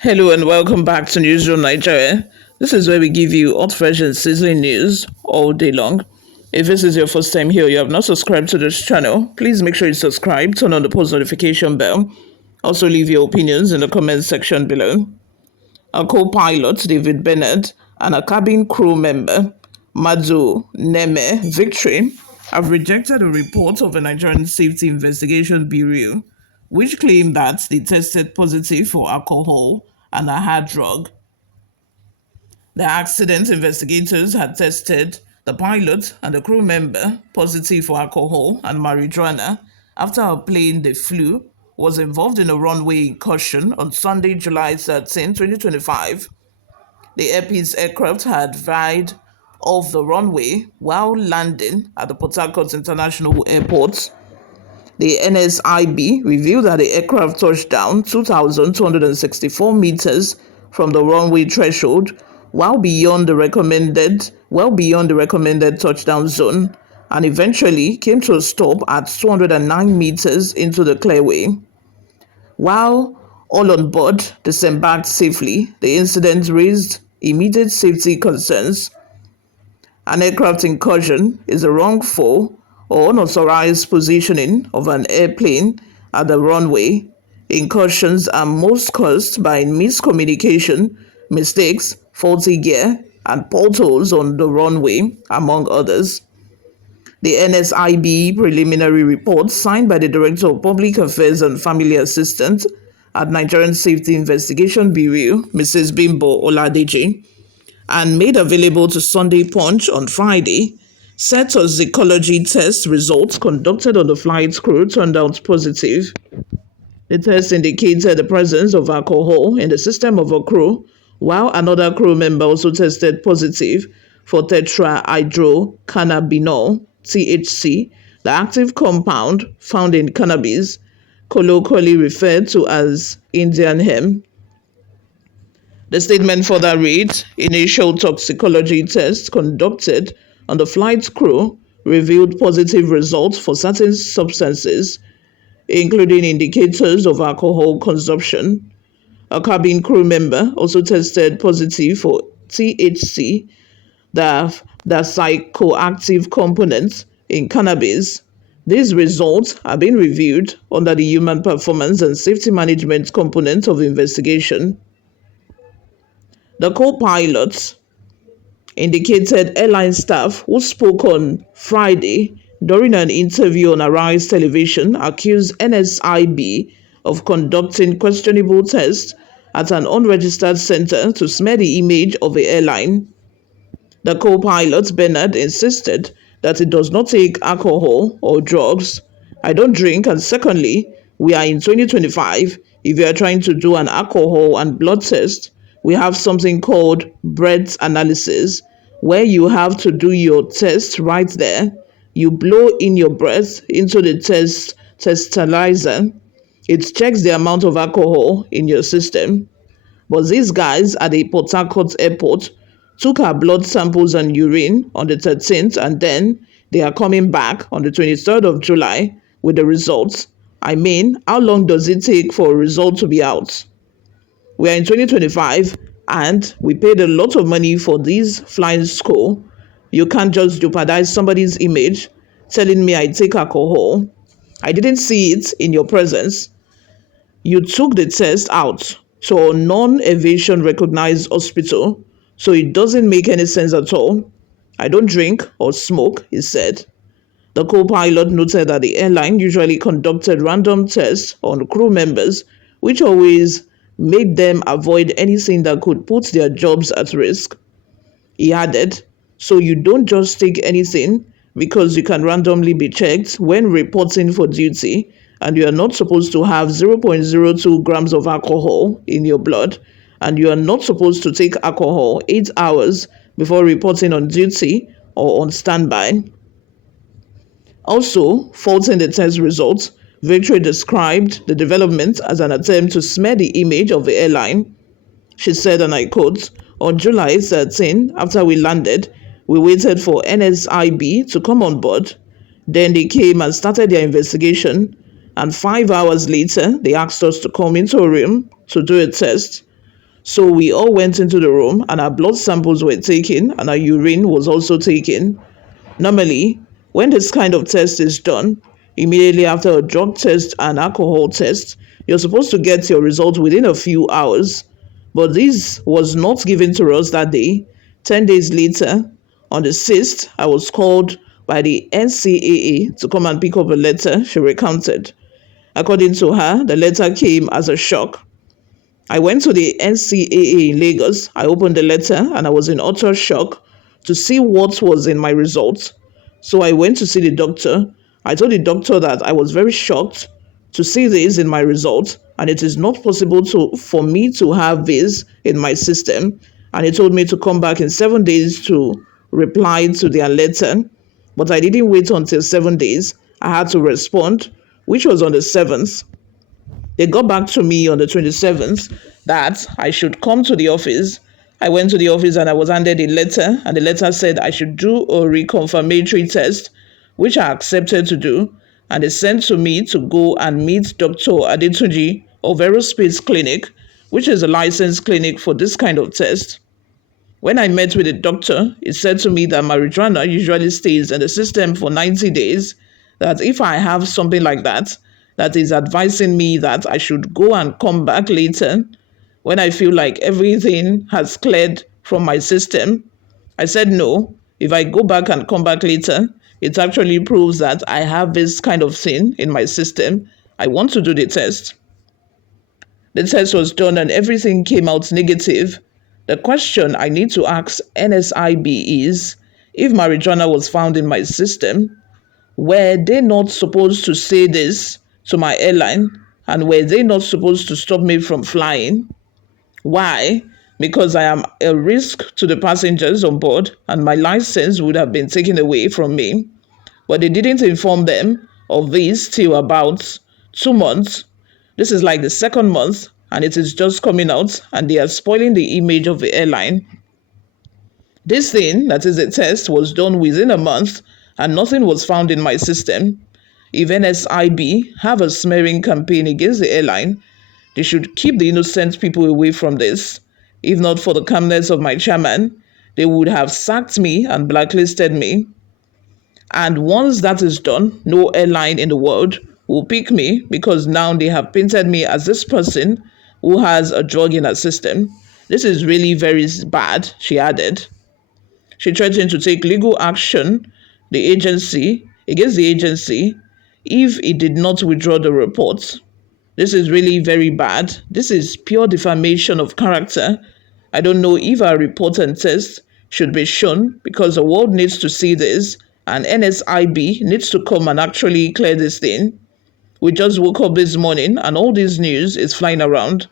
Hello and welcome back to Newsroom Nigeria. This is where we give you hot, fresh, and sizzling news all day long. If this is your first time here, you have not subscribed to this channel, please make sure you subscribe, turn on the post notification bell. Also, leave your opinions in the comment section below. A co-pilot, David Bennett, and a cabin crew member, Madu Neme Victory, have rejected a report of a Nigerian Safety Investigation Bureau, which claimed that they tested positive for alcohol and a hard drug. The accident investigators had tested the pilot and the crew member positive for alcohol and marijuana after a plane they flew was involved in a runway incursion on Sunday, July 13, 2025. The Airpeace aircraft had veered off the runway while landing at the Port Harcourt International Airport. The NSIB revealed that the aircraft touched down 2,264 meters from the runway threshold, well beyond the recommended touchdown zone, and eventually came to a stop at 209 meters into the clearway. While all on board disembarked safely, the incident raised immediate safety concerns. An aircraft incursion is a wrongful or unauthorized positioning of an airplane at the runway. Incursions are most caused by miscommunication, mistakes, faulty gear, and potholes on the runway, among others. The NSIB preliminary report, signed by the Director of Public Affairs and Family Assistant at Nigerian Safety Investigation Bureau, Mrs. Bimbo Oladeji, and made available to Sunday Punch on Friday, said toxicology test results conducted on the flight crew turned out positive. The test indicated the presence of alcohol in the system of a crew, while another crew member also tested positive for tetrahydrocannabinol, THC, the active compound found in cannabis, colloquially referred to as Indian hemp. The statement further reads, initial toxicology tests conducted on the flight crew revealed positive results for certain substances, including indicators of alcohol consumption. A cabin crew member also tested positive for THC, the psychoactive component in cannabis. These results are being reviewed under the Human Performance and Safety Management component of the investigation. The co-pilots indicated airline staff who spoke on Friday during an interview on Arise Television accused NSIB of conducting questionable tests at an unregistered center to smear the image of the airline. The co-pilot, Bernard, insisted that he does not take alcohol or drugs. I don't drink, and secondly, we are in 2025. If you are trying to do an alcohol and blood test, we have something called breath analysis, where you have to do your test right there. You blow in your breath into the testalizer. It checks the amount of alcohol in your system. But these guys at the Port Harcourt airport took our blood samples and urine on the 13th, and then they are coming back on the 23rd of July with the results. I mean, how long does it take for a result to be out? We are in 2025 and we paid a lot of money for this flying school. You can't just jeopardize somebody's image telling me I take alcohol. I didn't see it in your presence. You took the test out to a non-aviation recognized hospital, so it doesn't make any sense at all. I don't drink or smoke, he said. The co-pilot noted that the airline usually conducted random tests on crew members, which always made them avoid anything that could put their jobs at risk. He added, so you don't just take anything because you can randomly be checked when reporting for duty, and you are not supposed to have 0.02 grams of alcohol in your blood, and you are not supposed to take alcohol 8 hours before reporting on duty or on standby. Also, faulting the test results, Victory described the development as an attempt to smear the image of the airline. She said, and I quote, on July 13, after we landed, we waited for NSIB to come on board. Then they came and started their investigation, and 5 hours later, they asked us to come into a room to do a test. So we all went into the room and our blood samples were taken and our urine was also taken. Normally, when this kind of test is done, immediately after a drug test and alcohol test, you're supposed to get your result within a few hours. But this was not given to us that day. 10 days later, on the 6th, I was called by the NCAA to come and pick up a letter, she recounted. According to her, the letter came as a shock. I went to the NCAA in Lagos. I opened the letter and I was in utter shock to see what was in my results. So I went to see the doctor. I told the doctor that I was very shocked to see this in my results and it is not possible for me to have this in my system. And he told me to come back in 7 days to reply to their letter. But I didn't wait until 7 days. I had to respond, which was on the 7th. They got back to me on the 27th that I should come to the office. I went to the office and I was handed a letter, and the letter said I should do a reconfirmatory test, which I accepted to do, and they sent to me to go and meet Dr. Adetunji of Airpeace Clinic, which is a licensed clinic for this kind of test. When I met with the doctor, he said to me that marijuana usually stays in the system for 90 days, that if I have something like that, that is advising me that I should go and come back later when I feel like everything has cleared from my system. I said no. If I go back and come back later, it actually proves that I have this kind of thing in my system. I want to do the test. The test was done and everything came out negative. The question I need to ask NSIB is, if marijuana was found in my system, were they not supposed to say this to my airline? And were they not supposed to stop me from flying? Why? Because I am a risk to the passengers on board and my license would have been taken away from me. But they didn't inform them of this till about 2 months. This is like the second month and it is just coming out and they are spoiling the image of the airline. This thing, that is a test, was done within a month and nothing was found in my system. If NSIB have a smearing campaign against the airline, they should keep the innocent people away from this. If not for the calmness of my chairman, they would have sacked me and blacklisted me. And once that is done, no airline in the world will pick me because now they have painted me as this person who has a drug in her system. This is really very bad, she added. She threatened to take legal action against the agency if it did not withdraw the report. This is really very bad. This is pure defamation of character. I don't know if our report and test should be shown because the world needs to see this and NSIB needs to come and actually clear this thing. We just woke up this morning and all this news is flying around.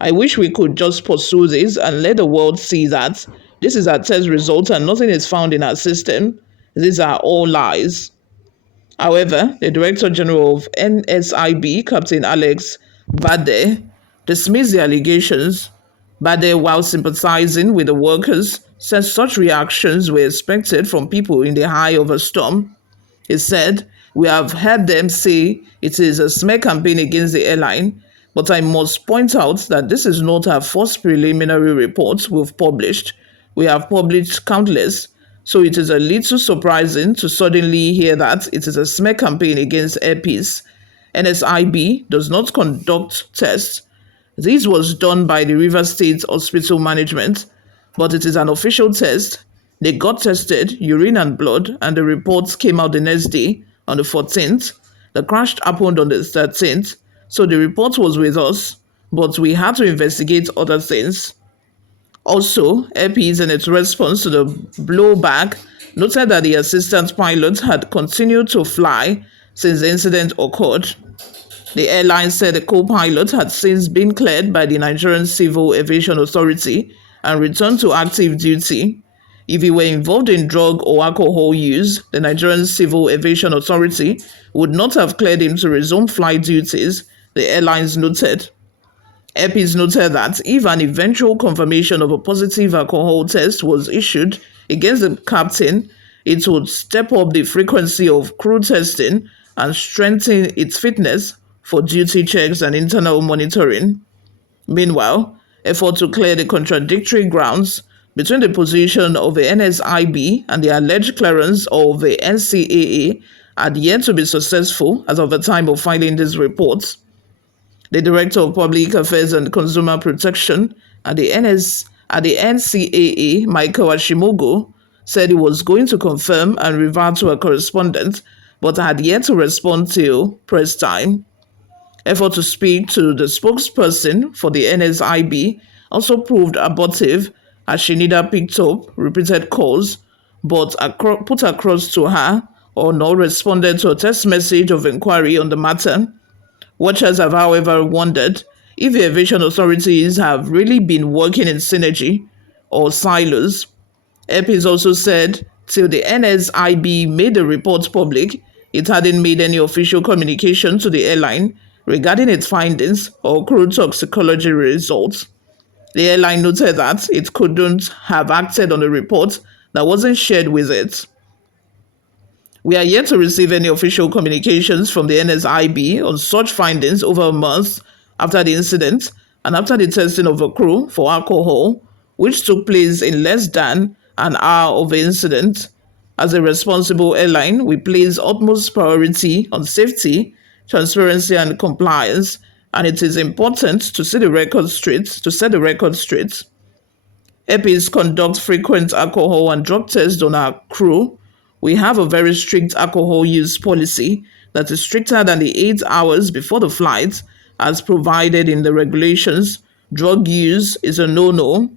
I wish we could just pursue this and let the world see that this is our test result and nothing is found in our system. These are all lies. However, the Director General of NSIB, Captain Alex Bade, dismissed the allegations. Bade, while sympathizing with the workers, said such reactions were expected from people in the eye of a storm. He said, "We have heard them say it is a smear campaign against the airline, but I must point out that this is not our first preliminary report we've published. We have published countless, so it is a little surprising to suddenly hear that it is a smear campaign against Airpeace. NSIB does not conduct tests. This was done by the River State Hospital Management, but it is an official test. They got tested, urine and blood, and the reports came out the next day, on the 14th. The crash happened on the 13th, so the report was with us, but we had to investigate other things." Also, Airpeace, in its response to the blowback, noted that the assistant pilot had continued to fly since the incident occurred. The airline said the co-pilot had since been cleared by the Nigerian Civil Aviation Authority and returned to active duty. If he were involved in drug or alcohol use, the Nigerian Civil Aviation Authority would not have cleared him to resume flight duties, the airlines noted. Airpeace noted that if an eventual confirmation of a positive alcohol test was issued against the captain, it would step up the frequency of crew testing and strengthen its fitness for duty checks and internal monitoring. Meanwhile, effort to clear the contradictory grounds between the position of the NSIB and the alleged clearance of the NCAA had yet to be successful as of the time of filing these reports. The Director of Public Affairs and Consumer Protection at the NCAA, Michael Ashimogo, said he was going to confirm and revert to a correspondent, but had yet to respond till press time. Effort to speak to the spokesperson for the NSIB also proved abortive, as she neither picked up repeated calls but put across to her or nor responded to a text message of inquiry on the matter. Watchers have, however, wondered if the aviation authorities have really been working in synergy or silos. Airpeace also said till the NSIB made the report public, it hadn't made any official communication to the airline regarding its findings or crew toxicology results. The airline noted that it couldn't have acted on a report that wasn't shared with it. We are yet to receive any official communications from the NSIB on such findings over a month after the incident and after the testing of a crew for alcohol, which took place in less than an hour of the incident. As a responsible airline, we place utmost priority on safety, transparency, and compliance, and it is important to set the record straight. Airpeace conducts frequent alcohol and drug tests on our crew. We have a very strict alcohol use policy that is stricter than the 8 hours before the flight, as provided in the regulations. Drug use is a no-no.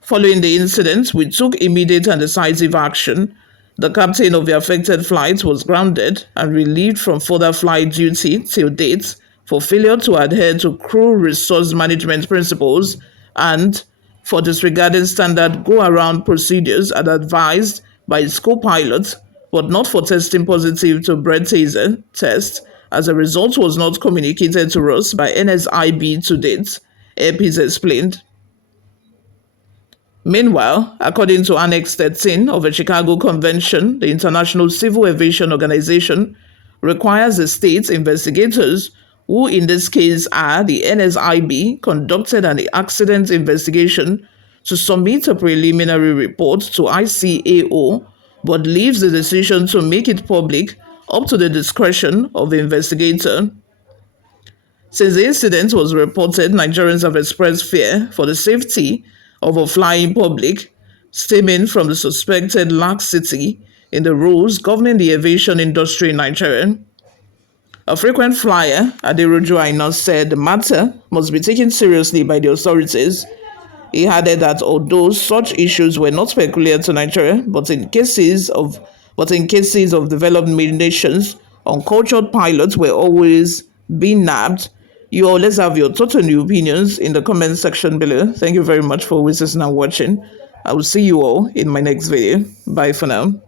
Following the incident, we took immediate and decisive action. The captain of the affected flight was grounded and relieved from further flight duty till date for failure to adhere to crew resource management principles and for disregarding standard go-around procedures as advised by its co-pilot, but not for testing positive to breathalyzer test, as a result was not communicated to us by NSIB to date, Airpeace explained. Meanwhile, according to Annex 13 of the Chicago Convention, the International Civil Aviation Organization requires the state investigators, who in this case are the NSIB, conducted an accident investigation, to submit a preliminary report to ICAO, but leaves the decision to make it public up to the discretion of the investigator. Since the incident was reported, Nigerians have expressed fear for the safety of a flying public, stemming from the suspected laxity in the rules governing the aviation industry in Nigeria. A frequent flyer, Aderoju Aina, said the matter must be taken seriously by the authorities. He added that although such issues were not peculiar to Nigeria, but in cases of developed nations, uncultured pilots were always being nabbed. You all, let's have your thoughts and your opinions in the comment section below. Thank you very much for listening and watching. I will see you all in my next video. Bye for now.